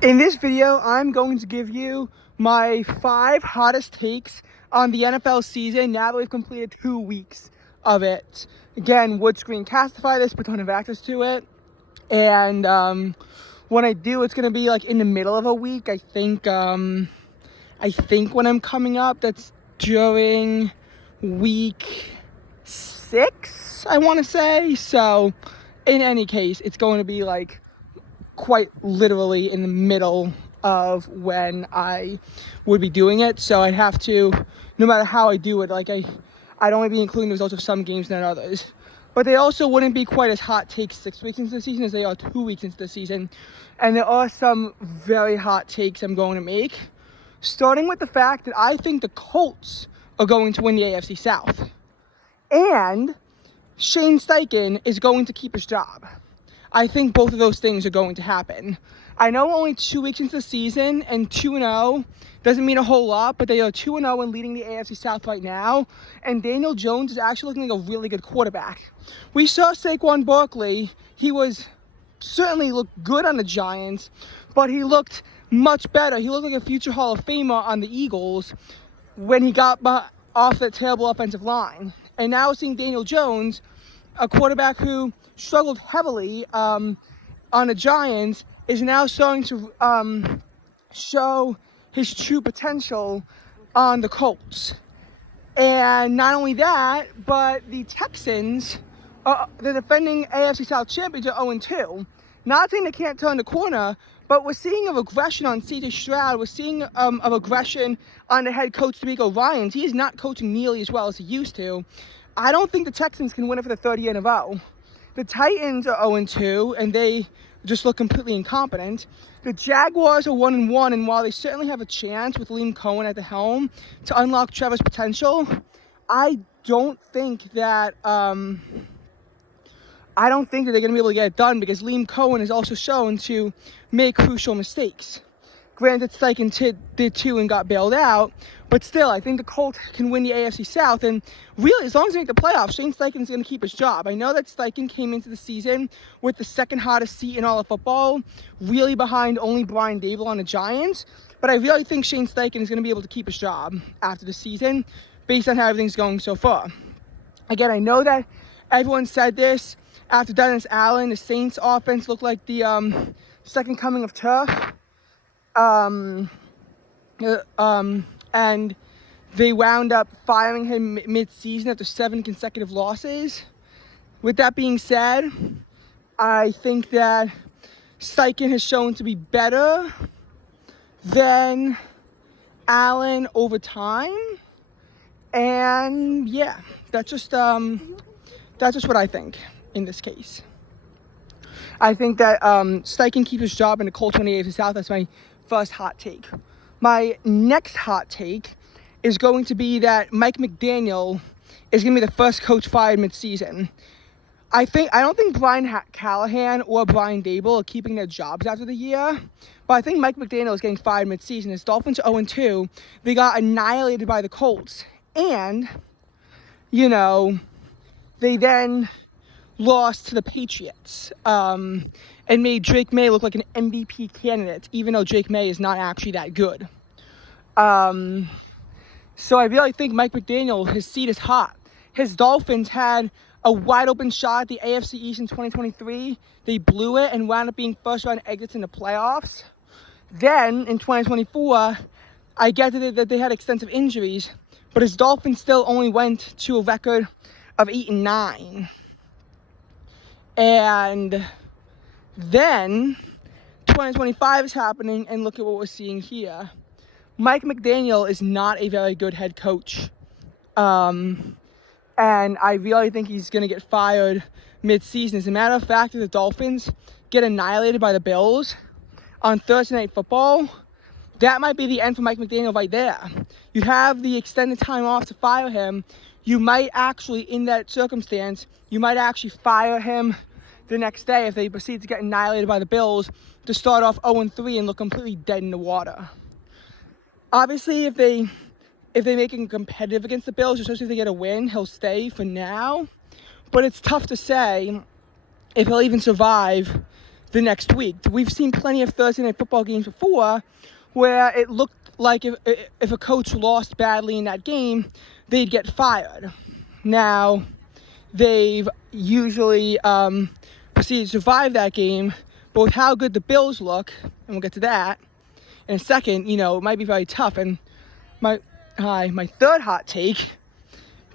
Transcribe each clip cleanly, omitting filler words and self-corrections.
In this video, I'm going to give you my 5 hottest takes on the NFL season now that we've completed 2 weeks of it. Again, would screencastify this, but don't have access to it. And when I do, it's gonna be like in the middle of a week. I think when I'm coming up, that's during week 6, I want to say. So, in any case, it's going to be like quite literally in the middle of when I would be doing it. So I'd have to, no matter how I do it, like I'd only be including the results of some games than others. But they also wouldn't be quite as hot takes 6 weeks into the season as they are 2 weeks into the season. And there are some very hot takes I'm going to make, starting with the fact that I think the Colts are going to win the AFC South. And Shane Steichen is going to keep his job. I think both of those things are going to happen. I know only 2 weeks into the season, and 2-0 doesn't mean a whole lot, but they are 2-0 and leading the AFC South right now, and Daniel Jones is actually looking like a really good quarterback. We saw Saquon Barkley. He certainly looked good on the Giants, but he looked much better. He looked like a future Hall of Famer on the Eagles when he got off that terrible offensive line. And now seeing Daniel Jones, a quarterback who struggled heavily on the Giants, is now starting to show his true potential on the Colts. And not only that, but the Texans, the defending AFC South champions, are 0-2. Not saying they can't turn the corner, but we're seeing of aggression on C.J. Stroud. We're seeing of aggression on the head coach, DeMeco Ryans. He is not coaching nearly as well as he used to. I don't think the Texans can win it for the third year in a row. The Titans are 0-2, and they just look completely incompetent. The Jaguars are 1-1, and while they certainly have a chance with Liam Cohen at the helm to unlock Trevor's potential, I don't think that they're going to be able to get it done, because Liam Cohen is also shown to make crucial mistakes. Granted, Steichen did too and got bailed out, but still, I think the Colts can win the AFC South. And really, as long as they make the playoffs, Shane Steichen is going to keep his job. I know that Steichen came into the season with the second hottest seat in all of football, really behind only Brian Daboll on the Giants. But I really think Shane Steichen is going to be able to keep his job after the season, based on how everything's going so far. Again, I know that everyone said this after Dennis Allen. The Saints offense looked like the second coming of turf. And they wound up firing him mid-season after 7 consecutive losses. With that being said, I think that Steichen has shown to be better than Allen over time. And yeah, that's just what I think in this case. I think that Steichen keeps his job in the Colts win the AFC South. That's my first hot take. My next hot take is going to be that Mike McDaniel is going to be the first coach fired mid-season. I don't think Brian Callahan or Brian Daboll are keeping their jobs after the year, but I think Mike McDaniel is getting fired mid-season. His Dolphins are 0-2. They got annihilated by the Colts, and they then lost to the Patriots and made Drake May look like an MVP candidate, even though Drake May is not actually that good. So I really think Mike McDaniel, his seat is hot. His Dolphins had a wide open shot at the AFC East in 2023. They blew it and wound up being first round exits in the playoffs. Then in 2024, I get that they had extensive injuries, but his Dolphins still only went to a record of 8-9. And then 2025 is happening, and look at what we're seeing here. Mike McDaniel is not a very good head coach. And I really think he's going to get fired mid-season. As a matter of fact, if the Dolphins get annihilated by the Bills on Thursday Night Football, that might be the end for Mike McDaniel right there. You have the extended time off to fire him. You might actually, in that circumstance, fire him the next day if they proceed to get annihilated by the Bills to start off 0-3 and look completely dead in the water. Obviously, if they make him competitive against the Bills, especially if they get a win, he'll stay for now. But it's tough to say if he'll even survive the next week. We've seen plenty of Thursday night football games before where it looked like if a coach lost badly in that game, they'd get fired. Now, they've usually proceeded to survive that game, but with how good the Bills look, and we'll get to that in a second, it might be very tough. And my third hot take,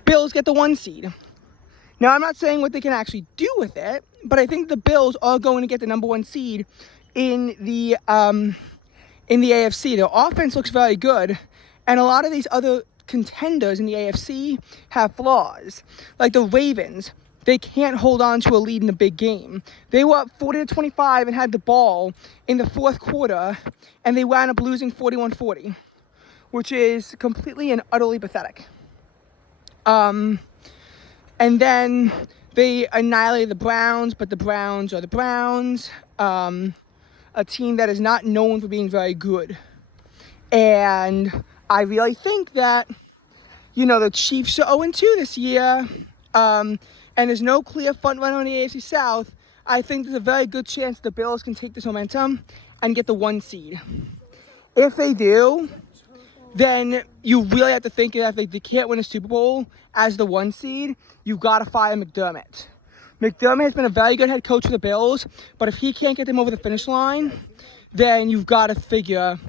Bills get the 1 seed. Now, I'm not saying what they can actually do with it, but I think the Bills are going to get the number 1 seed in the AFC. Their offense looks very good, and a lot of these other contenders in the AFC have flaws. Like the Ravens, they can't hold on to a lead in a big game. They were up 40-25 and had the ball in the fourth quarter, and they wound up losing 41-40, which is completely and utterly pathetic. And then they annihilated the Browns, but the Browns are the Browns, a team that is not known for being very good. And I really think that, the Chiefs are 0-2 this year, and there's no clear front runner in the AFC South. I think there's a very good chance the Bills can take this momentum and get the 1 seed. If they do, then you really have to think that if they can't win a Super Bowl as the 1 seed, you got to fire McDermott. McDermott has been a very good head coach for the Bills, but if he can't get them over the finish line, then you've got to figure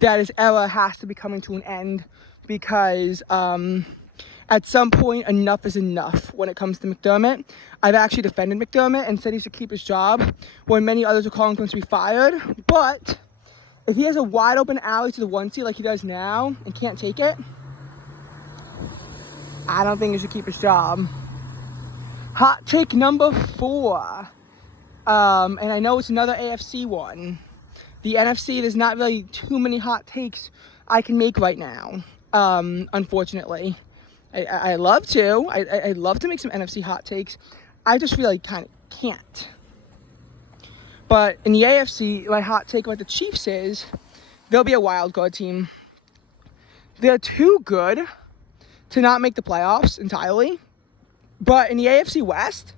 that his era has to be coming to an end, because at some point, enough is enough when it comes to McDermott. I've actually defended McDermott and said he should keep his job when many others are calling for him to be fired. But if he has a wide open alley to the 1 seed like he does now and can't take it, I don't think he should keep his job. Hot take number 4. And I know it's another AFC one. The NFC, there's not really too many hot takes I can make right now, unfortunately. I love to. I'd love to make some NFC hot takes. I just really kind of can't. But in the AFC, my hot take about the Chiefs is they'll be a wild card team. They're too good to not make the playoffs entirely. But in the AFC West,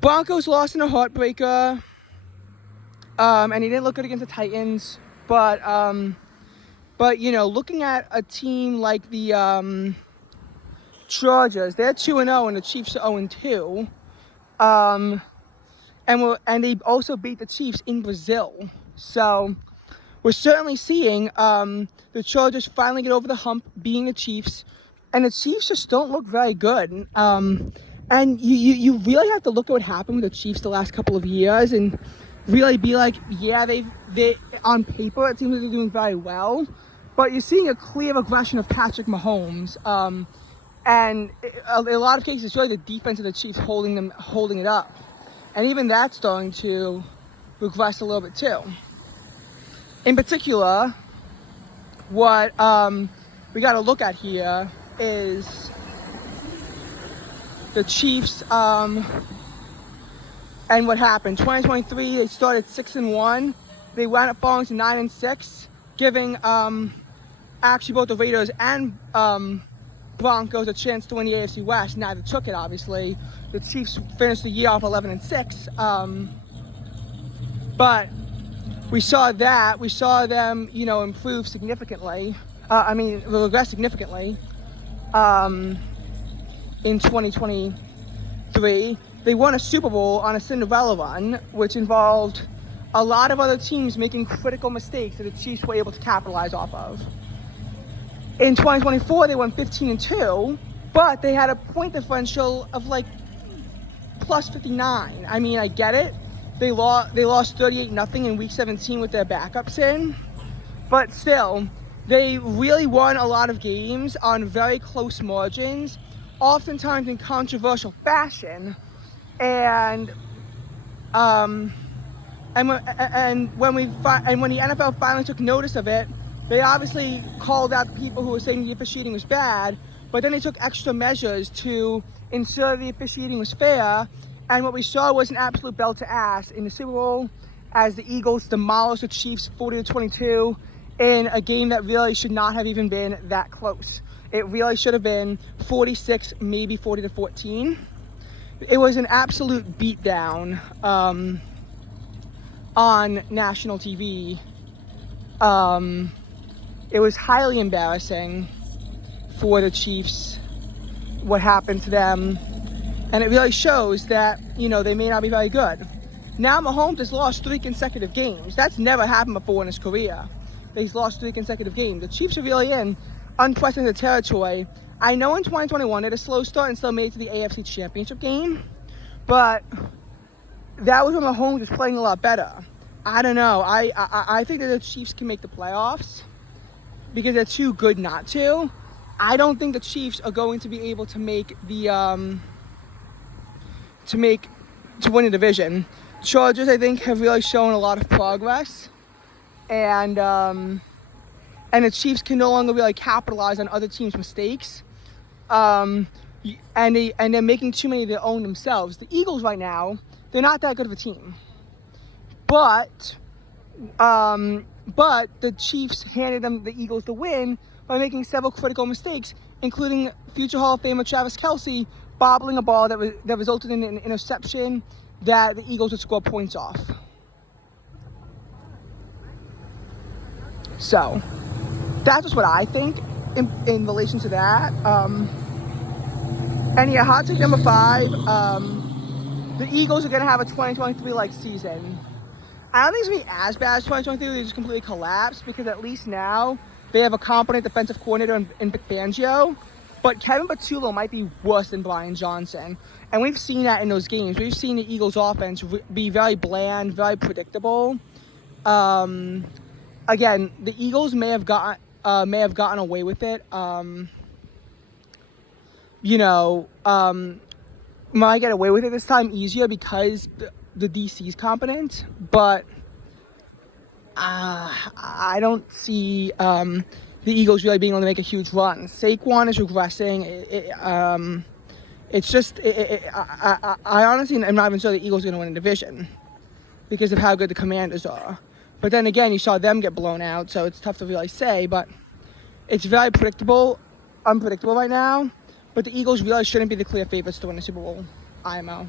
Broncos lost in a heartbreaker. And he didn't look good against the Titans. But looking at a team like the Chargers, they're 2-0 and the Chiefs are 0-2. And they also beat the Chiefs in Brazil. So we're certainly seeing the Chargers finally get over the hump, beating the Chiefs. And the Chiefs just don't look very good. And you really have to look at what happened with the Chiefs the last couple of years and really be like, yeah, they on paper it seems like they're doing very well. But you're seeing a clear regression of Patrick Mahomes. And in a lot of cases, it's really the defense of the Chiefs holding it up. And even that's starting to regress a little bit too. In particular, what we got to look at here is the Chiefs and what happened. 2023, they started 6-1. They wound up falling to 9-6, giving actually both the Raiders and Broncos a chance to win the AFC West. Neither took it, obviously. The Chiefs finished the year off 11-6. But we saw that. We saw them, improve significantly. Regress significantly in 2023. They won a Super Bowl on a Cinderella run, which involved a lot of other teams making critical mistakes that the Chiefs were able to capitalize off of. In 2024, they won 15-2, but they had a point differential of plus 59. I mean, I get it. They lost 38-0 in Week 17 with their backups in, but still, they really won a lot of games on very close margins, oftentimes in controversial fashion. And when the NFL finally took notice of it, they obviously called out the people who were saying the officiating was bad, but then they took extra measures to ensure the officiating was fair. And what we saw was an absolute belt to ass in the Super Bowl as the Eagles demolished the Chiefs 40-22 in a game that really should not have even been that close. It really should have been 46, maybe 40-14. It was an absolute beatdown. on national TV. It was highly embarrassing for the Chiefs what happened to them, and it really shows that, you know, they may not be very good. Now Mahomes has lost 3 consecutive games. That's never happened before in his career. He's lost 3 consecutive games. The Chiefs are really in unprecedented territory. I know in 2021 they had a slow start and still made it to the AFC Championship game, but that was when Mahomes was playing a lot better. I don't know. I think that the Chiefs can make the playoffs because they're too good not to. I don't think the Chiefs are going to be able to make the to win the division. Chargers, I think, have really shown a lot of progress, and the Chiefs can no longer really capitalize on other teams' mistakes, and they're making too many of their own themselves. The Eagles right now, they're not that good of a team, but the Chiefs handed them the Eagles the win by making several critical mistakes, including future Hall of Famer Travis Kelce bobbling a ball that resulted in an interception that the Eagles would score points off. So that's just what I think in relation to that. And yeah, hot take number 5. The Eagles are going to have a 2023-like season. I don't think it's going to be as bad as 2023. They just completely collapsed, because at least now they have a competent defensive coordinator in Vic Fangio. But Kevin Patullo might be worse than Brian Johnson. And we've seen that in those games. We've seen the Eagles' offense be very bland, very predictable. Again, the Eagles may have gotten away with it. Might get away with it this time easier because the DC's competent. But I don't see the Eagles really being able to make a huge run. Saquon is regressing. I honestly am not even sure the Eagles are going to win a division because of how good the Commanders are. But then again, you saw them get blown out, so it's tough to really say. But it's very unpredictable right now. But the Eagles really shouldn't be the clear favorites to win the Super Bowl. IMO.